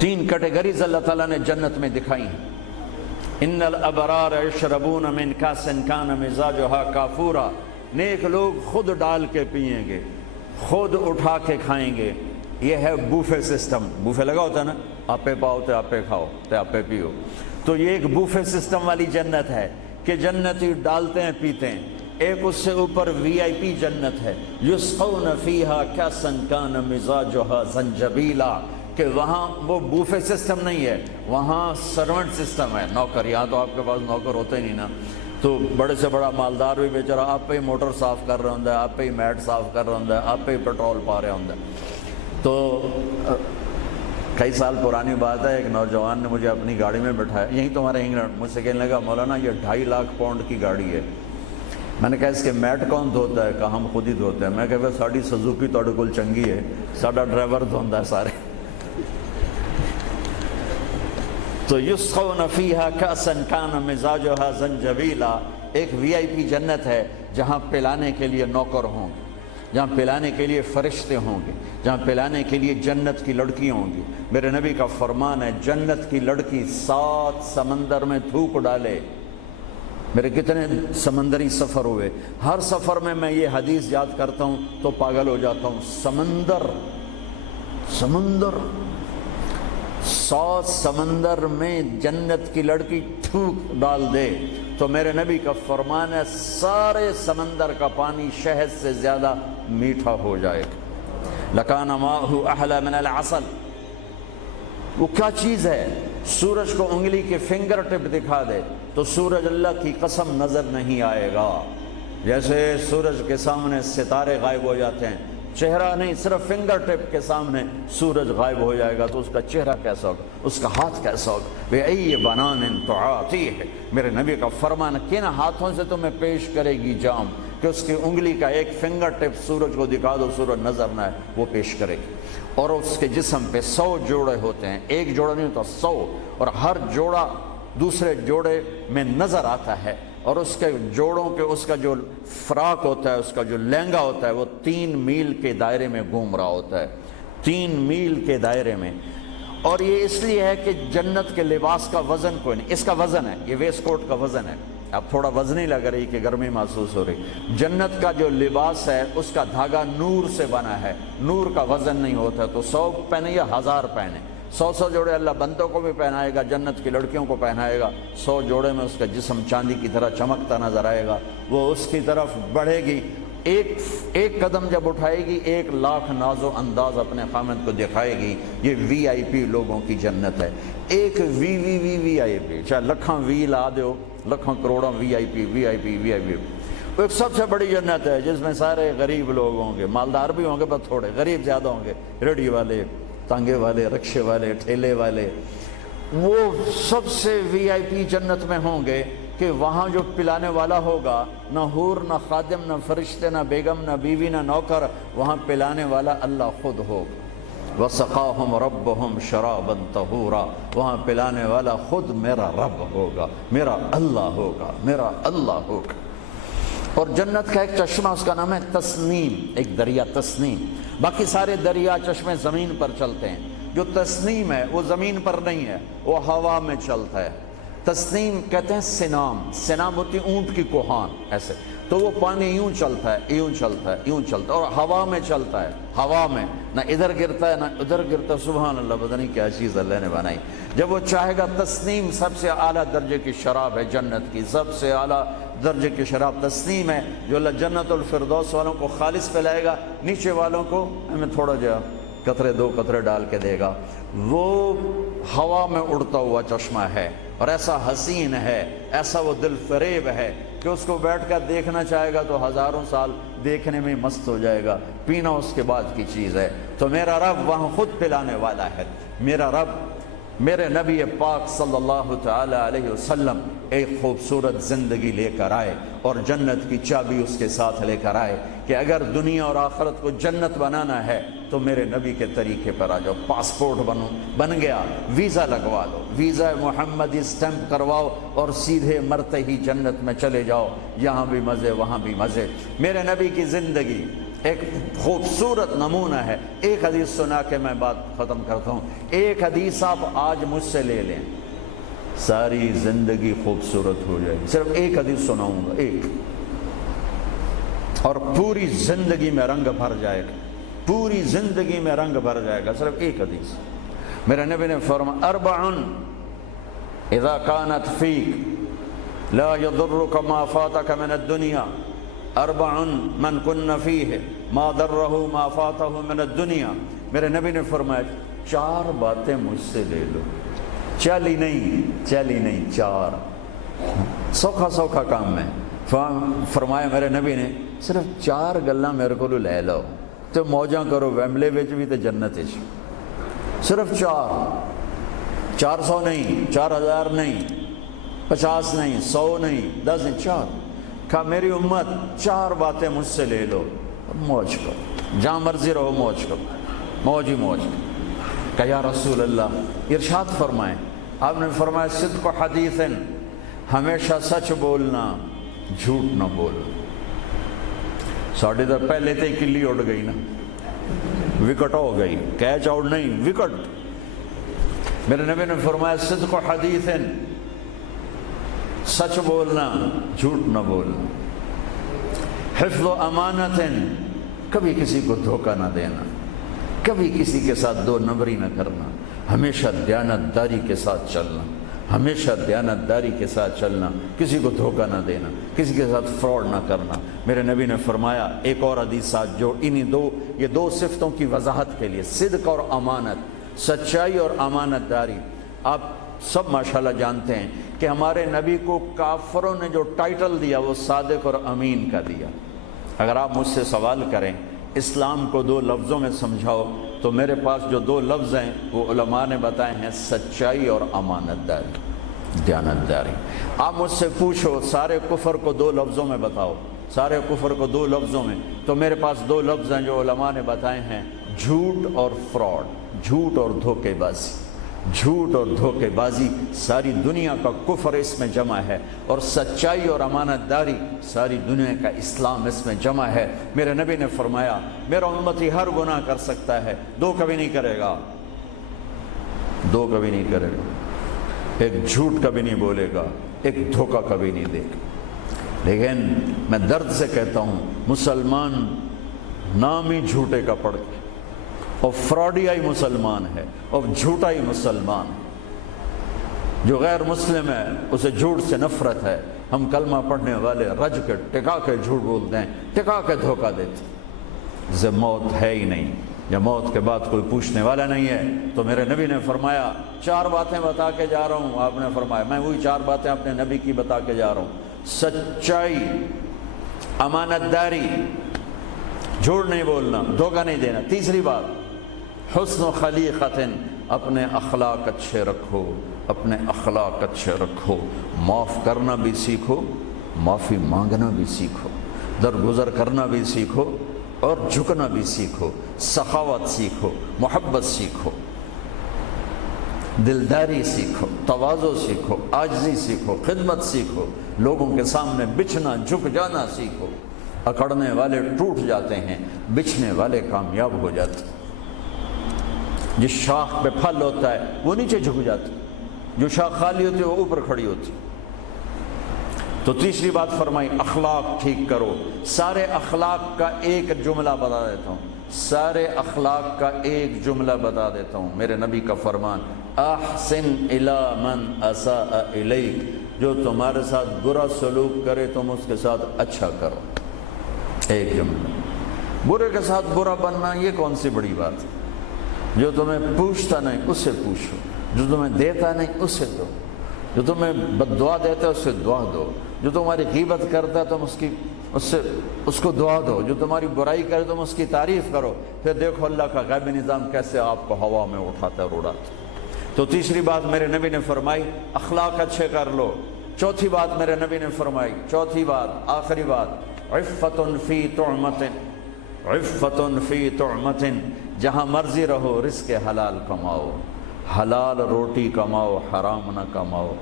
تین کیٹیگریز اللہ تعالیٰ نے جنت میں دکھائی ہیں۔ ان الابرار یشربون من کاس کان مزاجھا کافورا، نیک لوگ خود ڈال کے پئیں گے، خود اٹھا کے کھائیں گے۔ یہ ہے بوفے سسٹم، بوفے لگا ہوتا ہے نا، آپے پاؤ تے آپے کھاؤ تے آپے پیو، تو یہ ایک بوفے سسٹم والی جنت ہے کہ جنتی ڈالتے ہیں پیتے ہیں۔ ایک اس سے اوپر وی آئی پی جنت ہے، یسقون فیہا کاسا کان مزاجھا زنجبیلا، کہ وہاں وہ بوفے سسٹم نہیں ہے، وہاں سرونٹ سسٹم ہے، نوکر۔ یہاں تو آپ کے پاس نوکر ہوتے ہی نہیں نا، تو بڑے سے بڑا مالدار بھی بیچارہ آپ پہ ہی موٹر صاف کر رہا ہوں، آپ پہ ہی میٹ صاف کر رہا ہوں، آپ پہ ہی پیٹرول پا رہا ہوں۔ تو کئی سال پرانی بات ہے، ایک نوجوان نے مجھے اپنی گاڑی میں بٹھایا، یہیں تمہارے انگلینڈ، مجھ سے کہنے لگا مولانا یہ 2.5 لاکھ پاؤنڈ کی گاڑی ہے۔ میں نے کہا اس کے میٹ کون دھوتا ہے؟ کہا ہم خود ہی دھوتے ہیں۔ میں کہا ساڑی سزوکی تھوڑے کول چنگی ہے، ساڈا ڈرائیور دھوندا ہے سارے۔ تو یسقون فیہا کاسا کان مزاجھا زنجبیلا، ایک وی آئی پی جنت ہے جہاں پلانے کے لیے نوکر ہوں گے، جہاں پلانے کے لیے فرشتے ہوں گے، جہاں پلانے کے لیے جنت کی لڑکی ہوں گی۔ میرے نبی کا فرمان ہے جنت کی لڑکی 7 سمندر میں تھوک ڈالے۔ میرے کتنے سمندری سفر ہوئے، ہر سفر میں میں یہ حدیث یاد کرتا ہوں تو پاگل ہو جاتا ہوں۔ سمندر 100 سمندر میں جنت کی لڑکی تھوک ڈال دے تو میرے نبی کا فرمان ہے سارے سمندر کا پانی شہد سے زیادہ میٹھا ہو جائے گا۔ لکان ماءہ احلی من العسل، وہ کیا چیز ہے؟ سورج کو انگلی کے فنگر ٹپ دکھا دے تو سورج اللہ کی قسم نظر نہیں آئے گا، جیسے سورج کے سامنے ستارے غائب ہو جاتے ہیں، چہرہ نہیں، صرف فنگر ٹپ کے سامنے سورج غائب ہو جائے گا تو اس کا چہرہ کیسا ہوگا، اس کا ہاتھ کیسا ہوگا؟ بِأَيِّ بَنَانٍ تُعَاطِيهِ، میرے نبی کا فرمان، کن ہاتھوں سے تمہیں پیش کرے گی جام کہ اس کی انگلی کا ایک فنگر ٹپ سورج کو دکھا دو، سورج نظر نہ آئے، وہ پیش کرے گی۔ اور اس کے جسم پہ 100 جوڑے ہوتے ہیں، ایک جوڑا نہیں ہوتا، 100، اور ہر جوڑا دوسرے جوڑے میں نظر آتا ہے، اور اس کے جوڑوں کے اس کا جو فراق ہوتا ہے، اس کا جو لہنگا ہوتا ہے، وہ 3 میل کے دائرے میں گھوم رہا ہوتا ہے، 3 میل کے دائرے میں۔ اور یہ اس لیے ہے کہ جنت کے لباس کا وزن کوئی نہیں، اس کا وزن ہے، یہ ویسٹ کوٹ کا وزن ہے، اب تھوڑا وزن ہی لگ رہی کہ گرمی محسوس ہو رہی۔ جنت کا جو لباس ہے اس کا دھاگا نور سے بنا ہے، نور کا وزن نہیں ہوتا، تو 100 پہنے یا 1000 پہنے، 100 جوڑے اللہ بندوں کو بھی پہنائے گا، جنت کی لڑکیوں کو پہنائے گا، 100 جوڑے میں اس کا جسم چاندی کی طرح چمکتا نظر آئے گا، وہ اس کی طرف بڑھے گی، ایک قدم جب اٹھائے گی 1 لاکھ ناز و انداز اپنے خامد کو دکھائے گی۔ یہ وی آئی پی لوگوں کی جنت ہے، ایک وی آئی پی، چاہے لکھاں وی لا دو، لکھاں کروڑاں وی آئی پی۔ وہ ایک سب سے بڑی جنت ہے جس میں سارے غریب لوگ ہوں گے، مالدار بھی ہوں گے بس تھوڑے، غریب زیادہ ہوں گے، ریڑھی والے، تانگے والے، رکشے والے، ٹھیلے والے، وہ سب سے وی آئی پی جنت میں ہوں گے کہ وہاں جو پلانے والا ہوگا، نہ حور، نہ خادم، نہ فرشتے، نہ بیگم، نہ بیوی، نہ نوکر، وہاں پلانے والا اللہ خود ہوگا۔ وَسَقَاهُمْ رَبُّهُمْ شَرَابًا طَهُورًا، وہاں پلانے والا خود میرا رب ہوگا، میرا اللہ ہوگا، میرا اللہ ہوگا۔ اور جنت کا ایک چشمہ، اس کا نام ہے تسنیم، ایک دریا تسنیم، باقی سارے دریا چشمے زمین پر چلتے ہیں، جو تسنیم ہے وہ زمین پر نہیں ہے، وہ ہوا میں چلتا ہے۔ تسنیم کہتے ہیں سنام ہوتی اونٹ کی کوہان، ایسے تو وہ پانی یوں چلتا ہے، یوں چلتا ہے، یوں چلتا ہے، اور ہوا میں چلتا ہے، ہوا میں نہ ادھر گرتا ہے نہ ادھر گرتا ہے۔ سبحان اللہ، پتہ نہیں کیا چیز اللہ نے بنائی۔ جب وہ چاہے گا، تسنیم سب سے اعلیٰ درجے کی شراب ہے جنت کی، سب سے اعلیٰ درجے کی شراب تسنیم ہے، جو اللہ جنت الفردوس والوں کو خالص پلائے گا، نیچے والوں کو ہمیں تھوڑا جا قطرے 2 قطرے ڈال کے دے گا۔ وہ ہوا میں اڑتا ہوا چشمہ ہے، اور ایسا حسین ہے، ایسا وہ دل فریب ہے کہ اس کو بیٹھ کر دیکھنا چاہے گا تو ہزاروں سال دیکھنے میں مست ہو جائے گا، پینا اس کے بعد کی چیز ہے۔ تو میرا رب وہاں خود پلانے والا ہے، میرا رب، میرے نبی پاک صلی اللہ تعالی علیہ وسلم ایک خوبصورت زندگی لے کر آئے، اور جنت کی چابی اس کے ساتھ لے کر آئے کہ اگر دنیا اور آخرت کو جنت بنانا ہے تو میرے نبی کے طریقے پر آ جاؤ۔ پاسپورٹ بن گیا، ویزا لگوا لو، ویزا محمدی سٹیمپ کرواؤ اور سیدھے مرتے ہی جنت میں چلے جاؤ، یہاں بھی مزے وہاں بھی مزے۔ میرے نبی کی زندگی ایک خوبصورت نمونہ ہے. ایک حدیث سنا کے میں بات ختم کرتا ہوں. ایک حدیث آپ آج مجھ سے لے لیں، ساری زندگی خوبصورت ہو جائے گی. صرف ایک حدیث سناؤں گا، ایک، اور پوری زندگی میں رنگ بھر جائے گا، پوری زندگی میں رنگ بھر جائے گا. صرف ایک حدیث. میرے نبی نے فرمایا اربع اذا كانت فيك لا يضرك ما فاتك من الدنيا اربع من كن فيه ما ضره ما فاته من الدنيا. میرے نبی نے فرمایا 4 باتیں مجھ سے لے لو. چلی نہیں 4 سوکھا کام ہے. فرمایا میرے نبی نے صرف 4 گلاں میرے کو لے لو تو موجاں کرو ویملے وچ بھی تے جنت وچ. صرف 400 نہیں، 4000 نہیں، 50 نہیں، 100 نہیں، 10 نہیں، 4. کہا میری امت 4 باتیں مجھ سے لے لو، موج کرو، جہاں مرضی رہو موج کرو، موج ہی موج. کہا یا رسول اللہ، ارشاد فرمائیں. آپ نے فرمایا صدق حدیث، ہمیشہ سچ بولنا، جھوٹ نہ بولنا. ساڑھے تو پہلے تے کلی اڑ گئی نا، وکٹ ہو گئی، کیچ آؤٹ نہیں، وکٹ. میرے نبی نے فرمایا صدق حدیث، سچ بولنا، جھوٹ نہ بولنا. حفظ و امانت، کبھی کسی کو دھوکہ نہ دینا، کبھی کسی کے ساتھ 2 نمبری نہ کرنا، ہمیشہ دیانتداری کے ساتھ چلنا، ہمیشہ دیانتداری کے ساتھ چلنا، کسی کو دھوکہ نہ دینا، کسی کے ساتھ فراڈ نہ کرنا. میرے نبی نے فرمایا ایک اور حدیث ساتھ جو یہ دو صفتوں کی وضاحت کے لیے، صدق اور امانت، سچائی اور امانت داری. آپ سب ماشاءاللہ جانتے ہیں کہ ہمارے نبی کو کافروں نے جو ٹائٹل دیا وہ صادق اور امین کا دیا. اگر آپ مجھ سے سوال کریں اسلام کو 2 لفظوں میں سمجھاؤ تو میرے پاس جو 2 لفظ ہیں وہ علماء نے بتائے ہیں، سچائی اور امانت داری، دیانتداری. آپ مجھ سے پوچھو سارے کفر کو 2 لفظوں میں بتاؤ، سارے کفر کو 2 لفظوں میں، تو میرے پاس 2 لفظ ہیں جو علماء نے بتائے ہیں، جھوٹ اور فراڈ، جھوٹ اور دھوکے بازی. جھوٹ اور دھوکے بازی ساری دنیا کا کفر اس میں جمع ہے، اور سچائی اور امانت داری ساری دنیا کا اسلام اس میں جمع ہے. میرے نبی نے فرمایا میرا امتی ہر گناہ کر سکتا ہے، 2 کبھی نہیں کرے گا، 2 کبھی نہیں کرے گا. ایک جھوٹ کبھی نہیں بولے گا، ایک دھوکہ کبھی نہیں دے گا. لیکن میں درد سے کہتا ہوں مسلمان نام ہی جھوٹے کا پڑ کے، اور فراڈیائی مسلمان ہے، اور جھوٹائی مسلمان. جو غیر مسلم ہے اسے جھوٹ سے نفرت ہے. ہم کلمہ پڑھنے والے رج کے ٹکا کے جھوٹ بولتے ہیں، ٹکا کے دھوکہ دیتے ہیں. جب موت ہے ہی نہیں، جب موت کے بعد کوئی پوچھنے والا نہیں ہے، تو میرے نبی نے فرمایا 4 باتیں بتا کے جا رہا ہوں. آپ نے فرمایا میں وہی 4 باتیں اپنے نبی کی بتا کے جا رہا ہوں. سچائی، امانت داری، جھوٹ نہیں بولنا، دھوکہ نہیں دینا. تیسری بات حسن و خلیقت، اپنے اخلاق اچھے رکھو، اپنے اخلاق اچھے رکھو. معاف کرنا بھی سیکھو، معافی مانگنا بھی سیکھو، درگزر کرنا بھی سیکھو، اور جھکنا بھی سیکھو. سخاوت سیکھو، محبت سیکھو، دلداری سیکھو، تواضع سیکھو، عاجزی سیکھو، خدمت سیکھو، لوگوں کے سامنے بچھنا جھک جانا سیکھو. اکڑنے والے ٹوٹ جاتے ہیں، بچھنے والے کامیاب ہو جاتے ہیں. جس شاخ پہ پھل ہوتا ہے وہ نیچے جھک جاتی، جو شاخ خالی ہوتی ہے وہ اوپر کھڑی ہوتی. تو تیسری بات فرمائی اخلاق ٹھیک کرو. سارے اخلاق کا ایک جملہ بتا دیتا ہوں، سارے اخلاق کا ایک جملہ بتا دیتا ہوں. میرے نبی کا فرمان احسن الی من اساء الیک، جو تمہارے ساتھ برا سلوک کرے تم اس کے ساتھ اچھا کرو. ایک جملہ. برے کے ساتھ برا بننا یہ کون سی بڑی بات ہے؟ جو تمہیں پوچھتا نہیں اس سے پوچھو، جو تمہیں دیتا نہیں اس سے دو، جو تمہیں بد دعا دیتا ہے اس سے دعا دو، جو تمہاری غیبت کرتا ہے تم اس کو دعا دو، جو تمہاری برائی کرے تم اس کی تعریف کرو. پھر دیکھو اللہ کا غیبی نظام کیسے آپ کو ہوا میں اٹھاتا ہے اور اڑاتا. تو تیسری بات میرے نبی نے فرمائی اخلاق اچھے کر لو. چوتھی بات میرے نبی نے فرمائی، چوتھی بات آخری بات، عفت فی طعمت، عفت فی طعمت، جہاں مرضی رہو رزق حلال کماؤ، حلال روٹی کماؤ، حرام نہ کماؤ،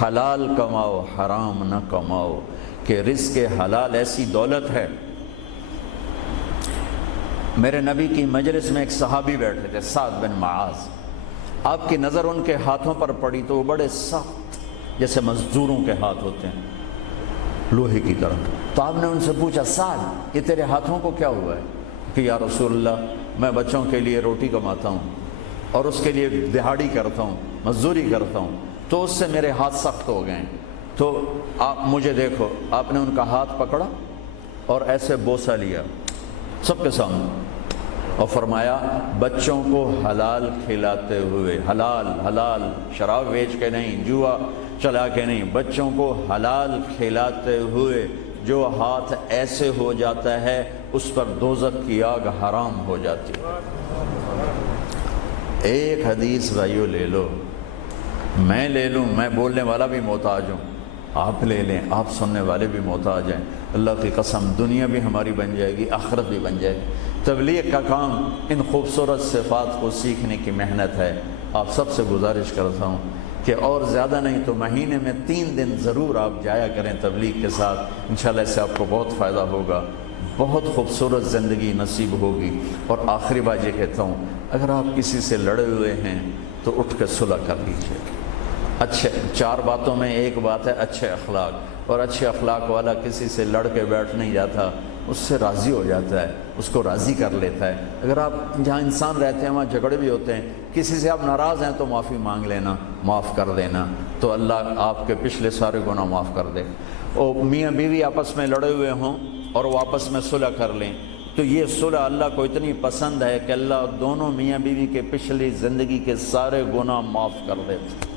حلال کماؤ، حرام نہ کماؤ. کہ رزق حلال ایسی دولت ہے میرے نبی کی مجلس میں ایک صحابی بیٹھے تھے، سعد بن معاذ۔ آپ کی نظر ان کے ہاتھوں پر پڑی تو وہ بڑے سخت جیسے مزدوروں کے ہاتھ ہوتے ہیں، لوہے کی طرح۔ تو آپ نے ان سے پوچھا، سعد یہ تیرے ہاتھوں کو کیا ہوا ہے؟ کہ یا رسول اللہ میں بچوں کے لیے روٹی کماتا ہوں اور اس کے لیے دہاڑی کرتا ہوں، مزدوری کرتا ہوں، تو اس سے میرے ہاتھ سخت ہو گئے ہیں، تو آپ مجھے دیکھو۔ آپ نے ان کا ہاتھ پکڑا اور ایسے بوسہ لیا سب کے سامنے اور فرمایا بچوں کو حلال کھلاتے ہوئے، حلال حلال، شراب بیچ کے نہیں، جوا چلا کے نہیں، بچوں کو حلال کھلاتے ہوئے جو ہاتھ ایسے ہو جاتا ہے اس پر دوزخ کی آگ حرام ہو جاتی ہے۔ ایک حدیث بھائیو لے لو، میں لے لوں، میں بولنے والا بھی محتاج ہوں، آپ لے لیں، آپ سننے والے بھی محتاج ہیں، اللہ کی قسم دنیا بھی ہماری بن جائے گی، آخرت بھی بن جائے گی۔ تبلیغ کا کام ان خوبصورت صفات کو سیکھنے کی محنت ہے۔ آپ سب سے گزارش کرتا ہوں کہ اور زیادہ نہیں تو مہینے میں 3 دن ضرور آپ جایا کریں تبلیغ کے ساتھ، انشاءاللہ اس سے آپ کو بہت فائدہ ہوگا، بہت خوبصورت زندگی نصیب ہوگی۔ اور آخری بات یہ کہتا ہوں، اگر آپ کسی سے لڑے ہوئے ہیں تو اٹھ کے صلح کر لیجیے۔ اچھے 4 باتوں میں ایک بات ہے اچھے اخلاق، اور اچھے اخلاق والا کسی سے لڑ کے بیٹھ نہیں جاتا، اس سے راضی ہو جاتا ہے، اس کو راضی کر لیتا ہے۔ اگر آپ جہاں انسان رہتے ہیں وہاں جھگڑے بھی ہوتے ہیں، کسی سے آپ ناراض ہیں تو معافی مانگ لینا، معاف کر دینا، تو اللہ آپ کے پچھلے سارے گناہ معاف کر دے۔ اور میاں بیوی آپس میں لڑے ہوئے ہوں اور وہ آپس میں صلح کر لیں تو یہ صلح اللہ کو اتنی پسند ہے کہ اللہ دونوں میاں بیوی کے پچھلی زندگی کے سارے گناہ معاف کر دیتے۔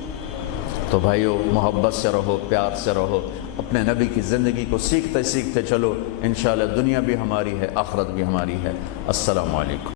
تو بھائیو محبت سے رہو، پیار سے رہو، اپنے نبی کی زندگی کو سیکھتے سیکھتے چلو، انشاءاللہ دنیا بھی ہماری ہے، آخرت بھی ہماری ہے۔ السلام علیکم۔